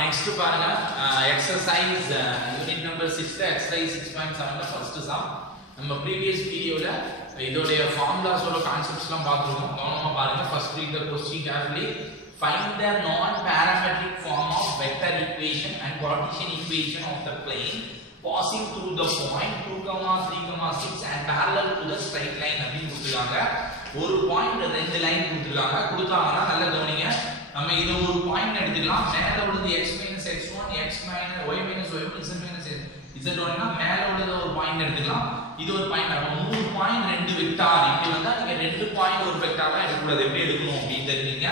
Next பாருங்க exercise unit number 6 exercise 6.7 first sum நம்ம previous videoல இதோட formulas ஓட concepts எல்லாம் பார்த்திருக்கோம் கவனமா பாருங்க first read the question carefully find the non parametric form of vector equation and Cartesian equation of the plane passing through the point 2,3,6 and parallel to the straight line அப்படி கொடுத்திருக்காங்க ஒரு point ரெண்டு line கொடுத்திருக்காங்க கொடுத்தாங்கன்னா நல்ல கவனிங்க நம்ம இத ஒரு பாயிண்ட் எடுத்துக்கலாம் மேல உள்ளது x - x1 x - y - y1 z - z1 னா மேல உள்ளது ஒரு பாயிண்ட் எடுத்துக்கலாம் இது ஒரு பாயிண்ட் ஆகும் மூணு பாயிண்ட் ரெண்டு வெக்டார் இப்படி வந்தா நீங்க ரெண்டு பாயிண்ட் ஒரு வெக்டாரா எடுக்க கூடாது எப்படி எடுக்கணும் அப்படி தெரிஞ்சீங்க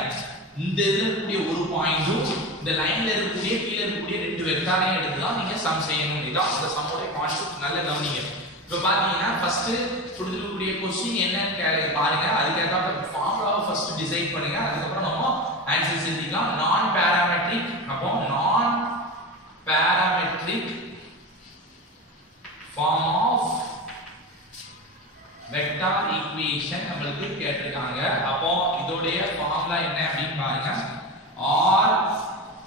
இந்த இதுல இருக்கக்கூடிய ஒரு பாயிண்டும் இந்த லைன்ல இருக்கக்கூடிய கீழ இருக்கக்கூடிய ரெண்டு வெக்டாரையும் எடுத்துக்கலாம் நீங்க சம் செய்யணும் இதான் அந்த சம்மோட கான்செப்ட் நல்ல கவனிங்க இப்போ பாத்தீங்கன்னா ஃபர்ஸ்ட் கொடுத்திருக்கக்கூடிய क्वेश्चन என்னன்னு பாருங்க அதுக்கு ஏத்த ஃபார்முலாவை ஃபர்ஸ்ட் டிசைட் பண்ணுங்க அதுக்கு அப்புறம் நம்ம ஆன்சர் எழுதிக்கலாம் நான் பாராமெட்ரிக் அப்போ நான் parametric form of vector equation நமக்கு கேட்டிருக்காங்க அப்போ இதோட ஃபார்முலா என்ன அப்படினு பாருங்க r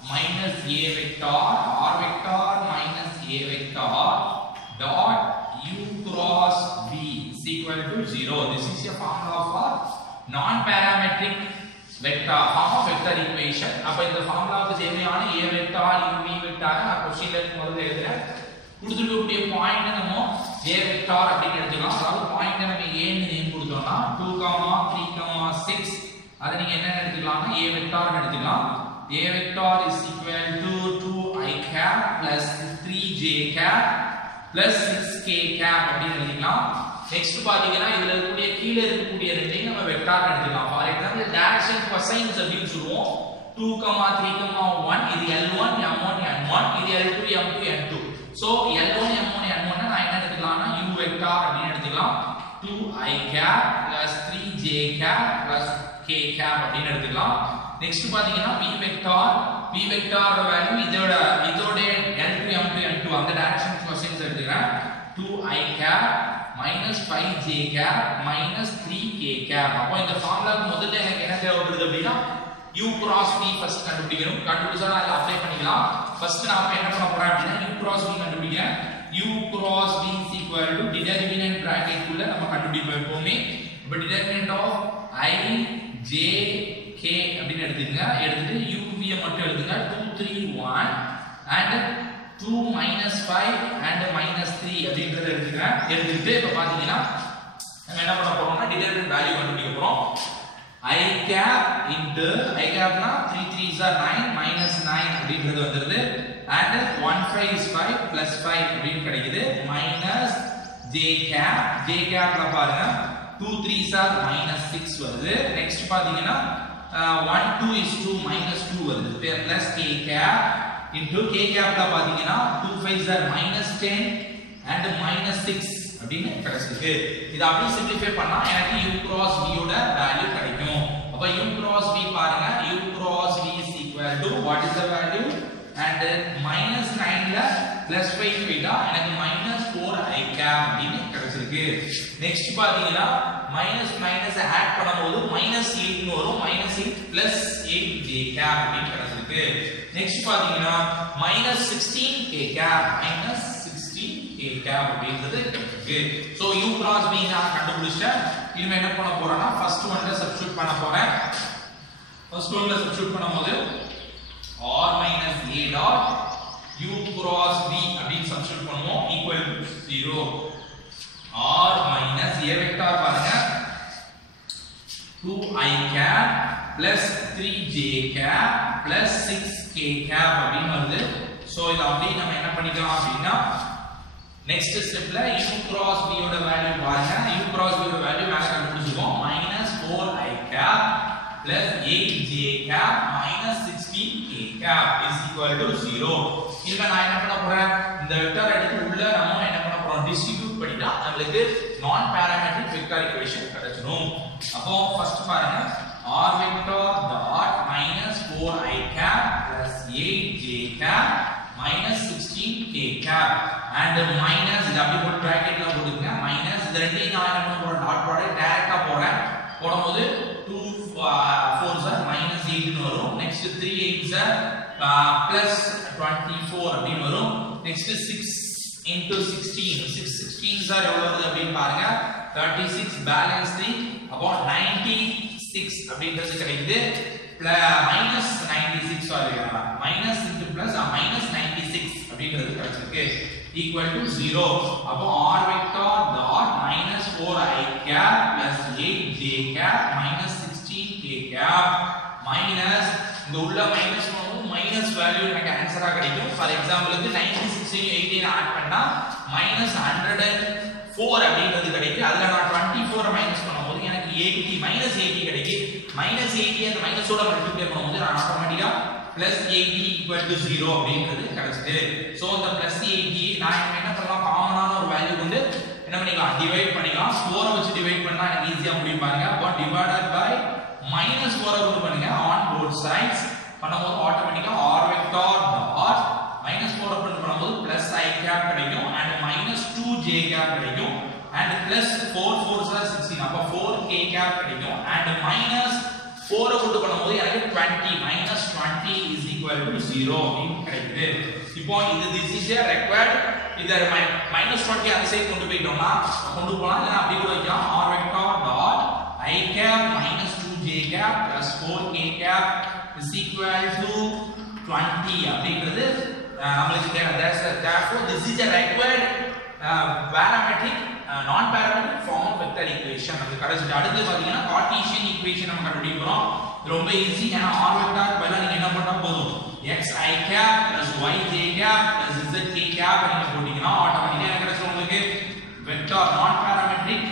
minus a vector r vector minus a vector dot u cross v is equal to 0 this is a formula for non parametric vector form of vector equation அப்ப இந்த ஃபார்முலாவுக்கு தேவையான a vector u v vector நான் क्वेश्चनல முதல்ல எழுதுறேன் கொடுத்திருக்கக்கூடிய point நம்ம a vector அப்படி எடுத்துக்கலாம் அதாவது பாயிண்ட் நம்ம a ன்னு நேம் கொடுத்தோம்னா 2,3,6 அத நீங்க என்ன எடுத்துக்கலாம்னா a vector ன்னு எடுத்துக்கலாம் a vector is equal to 2i cap plus 3j cap plus 6k cap அப்படி எழுதிக்கலாம் நெக்ஸ்ட் பாத்தீங்கன்னா இதுல இருக்கக்கூடிய கீழ இருக்கக்கூடிய ரெண்டையும் நம்ம வெக்டார் எடுத்துக்கலாம் ஃபார் எக்ஸாம்பிள் டைரக்ஷன் கொசைன்ஸ் அப்படி சொல்லுவோம் 2,3,1 இது l1 m1 n1 இது l2 m2 n2 so l1 m1 n1 நான் என்ன எடுத்துக்கலாம்னா u வெக்டார் அப்படி எடுத்துக்கலாம் 2i cap plus 3j cap plus k cap அப்படி எடுத்துக்கலாம் நெக்ஸ்ட் பாத்தீங்கன்னா v வெக்டாரோட வேல்யூ இதோட l2 m2 n2 அந்த டைரக்ஷன் கொசைன்ஸ் எடுத்துக்கிறேன் 2i cap minus 5j cap minus 3k cap அப்போ இந்த ஃபார்முலாக்கு முதல்ல எனக்கு என்ன தேவைப்படுது அப்படினா u cross v ஃபர்ஸ்ட் கண்டுபிடிக்கணும் கண்டுபிடிச்சா நான் அப்ளை பண்ணிக்கலாம் ஃபர்ஸ்ட் நான் என்ன பண்ண போறேன் அப்படினா u cross v கண்டுபிடிக்கிறேன் u cross v is equal to determinant bracket குள்ள நம்ம கண்டுபிடிப்போம் எப்பவுமே இப்போ determinant of I j k அப்படி எடுத்துட்டு u v மட்டும் எழுதுங்க 2 3 1 and 2 minus 5 and minus 3 அப்படிங்கறத எடுத்துட்டு இப்ப பாத்தீங்கன்னா நம்ம என்ன பண்ண போறோம்னா டிடெர்மினன்ட் வேல்யூ கண்டுபிடிக்க போறோம் I cap into I cap னா 3 3s are 9 minus 9 அப்படிங்கிறது வந்துருது and 1 5 is 5 plus 5 அப்படினு கிடைக்குது minus j cap ல பாருங்க 2 3s are minus 6 வருது நெக்ஸ்ட் பாத்தீங்கன்னா 1 2 is 2 minus 2 வருது plus k cap into k cap ல பாத்தீங்கன்னா 2 5s are minus 10 and minus 6 அப்படினு கிடைச்சிருக்கு இத அப்படியே சிம்பிளிஃபை பண்ணா எனக்கு u cross v யோட வேல்யூ கிடைக்கும் அப்ப u cross v பாருங்க u cross v is equal to what is the value and minus 9 ல plus 5 போய்டா எனக்கு minus 4i cap அப்படினு கிடைச்சிருக்கு நெக்ஸ்ட் பாத்தீங்கன்னா minus minus ஆட் பண்ணும்போது minus 8 ன்னு வரும் minus 8 plus 8j cap அப்படினு கிடைச்சிருக்கு நெக்ஸ்ட் பாத்தீங்கன்னா minus 16k cap minus 16k cap அப்படிங்கிறது இருக்கு சோ u cross v நான் கண்டுபிடிச்சிட்டேன் இனிமே என்ன பண்ண போறேன்னா ஃபர்ஸ்ட் ஒன்ல சப்ஸ்டிட்யூட் பண்ண போறேன் ஃபர்ஸ்ட் ஒன்ல சப்ஸ்டிட்யூட் பண்ணும்போது r minus a dot u cross v அப்படி சப்ஸ்டிட்யூட் பண்ணுவோம் equal to 0 r minus a vector பாருங்க 2i cap plus 3j cap plus 6k cap அப்படினு வருது சோ இத அப்படியே நம்ம என்ன பண்ணிக்கலாம் அப்படினா நெக்ஸ்ட் ஸ்டெப்ல u cross v யோட வேல்யூ பாருங்க u cross v யோட வேல்யூ மேல கண்டுபிடிச்சிருக்கோம் -4i cap plus 8j cap minus 16k cap is equal to 0 இப்போ நான் என்ன பண்ண போறேன் இந்த வெக்டர் எடுத்து உள்ள நம்ம என்ன பண்ண போறோம் டிஸ்ட்ரிபியூட் பண்ணிட்டா நமக்கு நான் பாராமெட்ரிக் வெக்டர் ஈக்குவேஷன் கிடைச்சிரும் அப்போ ஃபர்ஸ்ட் பாருங்க r vector dot minus 4i cap plus 8j cap minus 16k cap and minus இது அப்படியே போட்டு பிராக்கெட்ல போடுங்க minus இது ரெண்டையும் நான் என்ன பண்ண போறேன் டாட் ப்ராடக்ட் டைரக்டா போடும்போது 2 4s are minus 8 ன்னு வரும் நெக்ஸ்ட் 3 8s are plus 24 அப்படி வரும். next 6 into 16 16 சார் எவ்வளவு வருது அப்படி பாருங்க 36 balance 3 அப்போ 96 அப்படின்றது கிடைக்குது minus 96 sorry minus into plus minus 96 அப்படின்றது கிடைச்சிருக்கு equal to 0 அப்போ r vector dot minus 4i cap plus 8j cap minus 16k cap minus இந்த உள்ள மைனஸ் பண்ணும்போது மைனஸ் வேல்யூ எனக்கு ஆன்சரா கிடைக்கும். ஃபார் எக்ஸாம்பிளுக்கு 96 18 ஆட் பண்ணா -104 அப்படின்றது கிடைக்கும். அதுல நான் 24 மைனஸ் பண்ணும்போது எனக்கு 80 -80 கிடைக்கும். -80 அந்த மைனஸோட மல்டிப்ளை பண்ணும்போது நான் ஆட்டோமேட்டிக்கா +80 = 0 அப்படின்றது கிடைச்சிது. சோ இந்த +80 நான் என்ன பண்ணலாம் காமனான ஒரு வேல்யூ கொண்டு என்ன பண்ணிக்கலாம் டிவைட் பண்ணிக்கலாம். 4 வச்சு டிவைட் பண்ணா எனக்கு ஈஸியா முடியும் பாருங்க. அப்ப டிவைடட் பை -4 கொண்டு பண்ணுங்க on both sides பண்ணும்போது ஆட்டோமேட்டிக்கா r vector dot -4 அப்ளை பண்ணும்போது +i cap கிடைக்கும் and -2j cap கிடைக்கும் and +4 4s are 16 அப்ப 4k cap கிடைக்கும் and -4 கொண்டு பண்ணும்போது எனக்கு 20 -20 is equal to 0 அப்படின்னு கிடைக்குது. இப்போ இது this is a required இத -20 அந்த சைடு கொண்டு போய்ட்டோம்னா கொண்டு போலாம் இல்ல அப்படி கூட வைக்கலாம் r vector dot I cap minus 2j cap plus 4k cap is equal to 20 அப்படிங்கிறது நம்மளுக்கு தேவை. Therefore this is a required parametric non-parametric form of vector equation. நமக்கு கடைசில அடுத்து பாத்தீங்கன்னா Cartesian equation நம்ம கண்டுபிடிக்க போறோம். ரொம்ப ஈஸி. ஏன்னா r vector பதிலா நீங்க என்ன பண்ணா போதும் xi cap plus yj cap plus zk cap நீங்க போட்டீங்கன்னா ஆட்டோமேட்டிக்கா என்ன கிடைக்கும் உங்களுக்கு vector non-parametric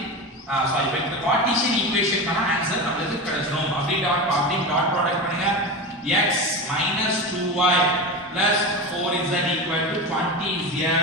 vector Cartesian equation கான ஆன்சர் நமக்கு கிடைச்சிரும். அப்படி டாட் ப்ராடக்ட் பண்ணுங்க x minus 2y plus 4z equal to 20 is a